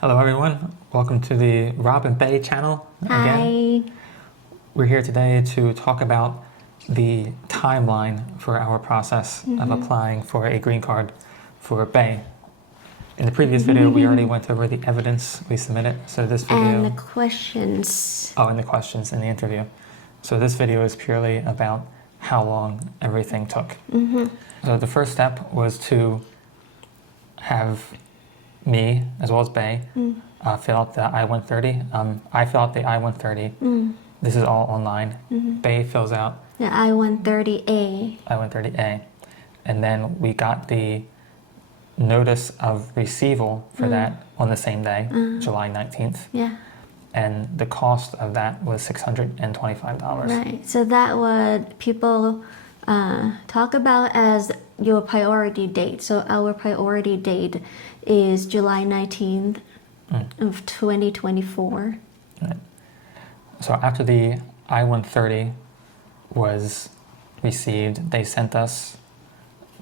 Hello everyone, welcome to the Rob and Bay channel again. Hi. We're here today to talk about the timeline for our process of applying for a green card for Bay. In the previous video, we already went over the evidence we submitted, so this video... And the questions. Oh, and the questions in the interview. So this video is purely about how long everything took. So the first step was to have me, as well as Bay, fill out the I-130. I fill out the I-130. This is all online. Bay fills out The I-130A. I-130A. And then we got the notice of receival for that on the same day, July 19th. Yeah. And the cost of that was $625. Right. So that what people talk about as your priority date. So our priority date is July 19th of 2024. Right. So after the I-130 was received, they sent us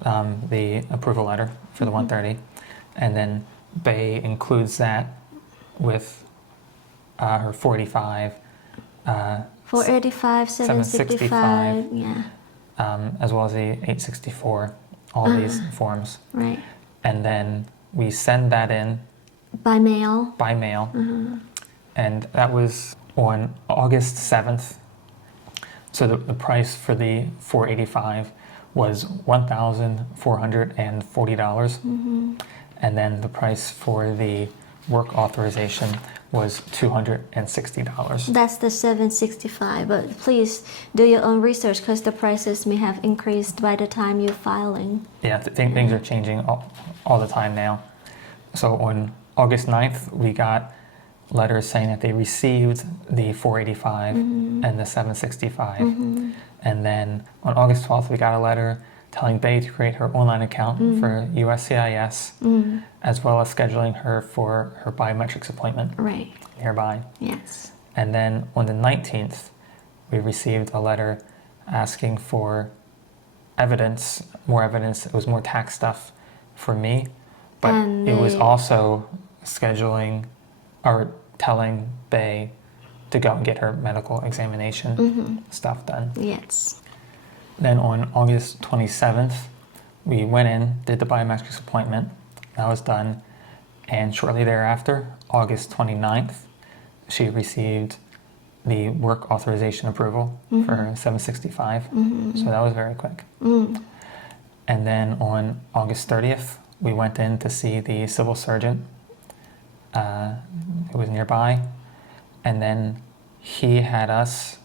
the approval letter for the 130, and then Bay includes that with her 485, 485, 765, yeah. As well as the 864, all these forms. Right. And then we send that in By mail. by mail, and that was on August 7th. So the price for the 485 was $1,440, and then the price for the work authorization was $260. That's the 765, but please do your own research because the prices may have increased by the time you're filing. Yeah, things are changing all the time now. So on August 9th, we got letters saying that they received the 485 and the 765. And then on August 12th, we got a letter telling Bay to create her online account for USCIS, as well as scheduling her for her biometrics appointment Right. nearby. Yes. And then on the 19th, we received a letter asking for evidence, more evidence. It was more tax stuff for me, but And it was they- also scheduling or telling Bay to go and get her medical examination stuff done. Yes. Then on August 27th, we went in, did the biometrics appointment. That was done. And shortly thereafter, August 29th, she received the work authorization approval for her 765. So that was very quick. And then on August 30th, we went in to see the civil surgeon who was nearby. And then he had us,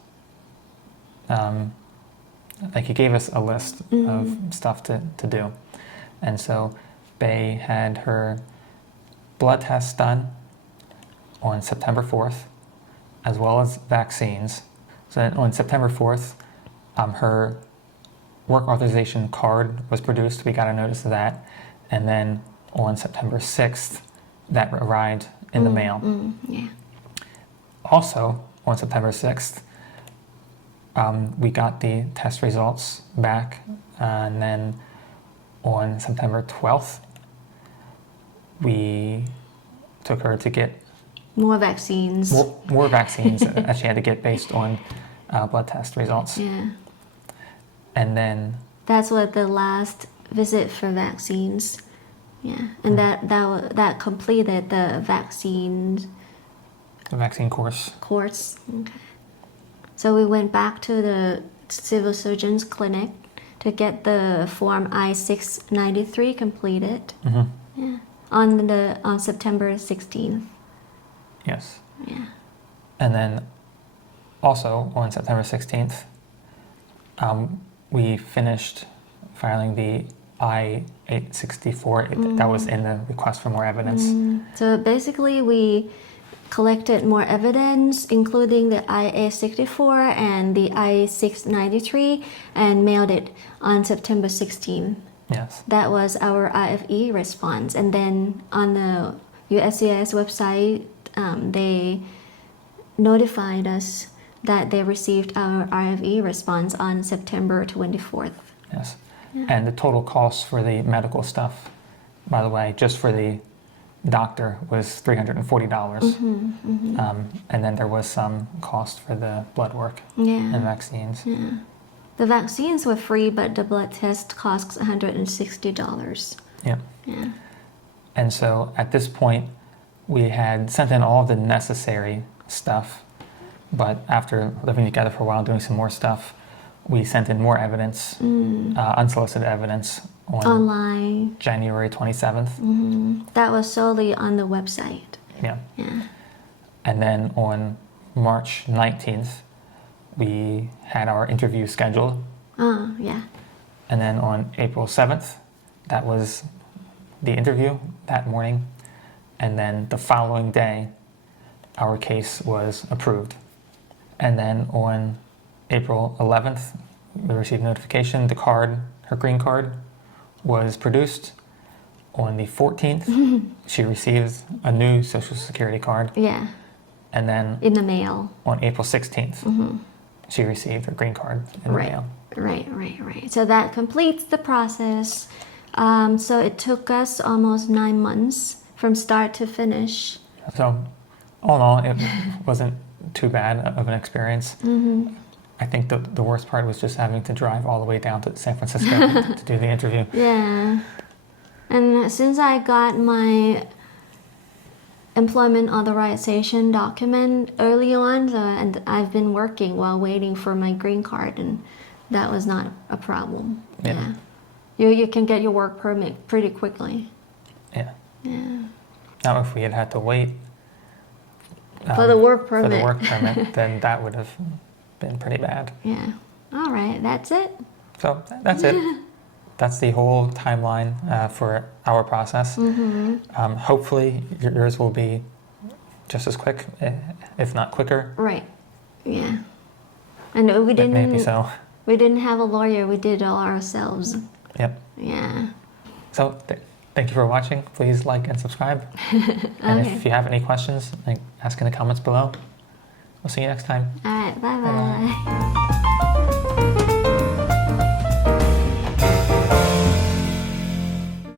he gave us a list of stuff to do. And so Bay had her blood tests done on September 4th, as well as vaccines. So then on September 4th, her work authorization card was produced. We got a notice of that. And then on September 6th, that arrived in the mail. Yeah. Also, on September 6th, we got the test results back, and then on September 12th, we took her to get More vaccines. more vaccines that she had to get based on blood test results. Yeah. And then That's what the last visit for vaccines. Yeah. And that completed the vaccine the vaccine course. course. Okay. So we went back to the civil surgeon's clinic to get the form I-693 completed. Yeah. On September 16th. Yes. Yeah. And then also on September 16th, we finished filing the I-864 that was in the request for more evidence. So basically we collected more evidence, including the I-864 and the I-693, and mailed it on September 16th. Yes. That was our RFE response. And then on the USCIS website, they notified us that they received our RFE response on September 24th. Yes. And the total cost for the medical stuff, by the way, just for the doctor was $340. And then there was some cost for the blood work Yeah. and vaccines. Yeah. The vaccines were free, but the blood test costs $160. Yeah. Yeah. And so at this point, we had sent in all the necessary stuff, but after living together for a while, doing some more stuff, we sent in more evidence, unsolicited evidence, on Online. January 27th. That was solely on the website. Yeah. Yeah. And then on March 19th, we had our interview scheduled. Oh, yeah. And then on April 7th, that was the interview that morning. And then the following day, our case was approved. And then on April 11th, we received notification the card, her green card, was produced. On the 14th, she received a new Social Security card. Yeah. And then In the mail. on April 16th, she received her green card in the mail. Right. So that completes the process. So it took us almost 9 months from start to finish. So all in all, it wasn't too bad of an experience. I think the worst part was just having to drive all the way down to San Francisco to do the interview. Yeah. And since I got my employment authorization document early on, and I've been working while waiting for my green card, and that was not a problem. Yeah. You can get your work permit pretty quickly. Yeah. Yeah. Now, if we had had to wait For the work for the permit. work permit, then that would have been pretty bad. Yeah. All right. That's it. So that's it. That's the whole timeline for our process. Hopefully, yours will be just as quick, if not quicker. Right. Yeah. And we didn't. Maybe so. We didn't have a lawyer. We did it all ourselves. Yep. Yeah. So thank you for watching. Please like and subscribe. And Okay. if you have any questions, ask in the comments below. We'll see you next time. All right. Bye Bye-bye. bye.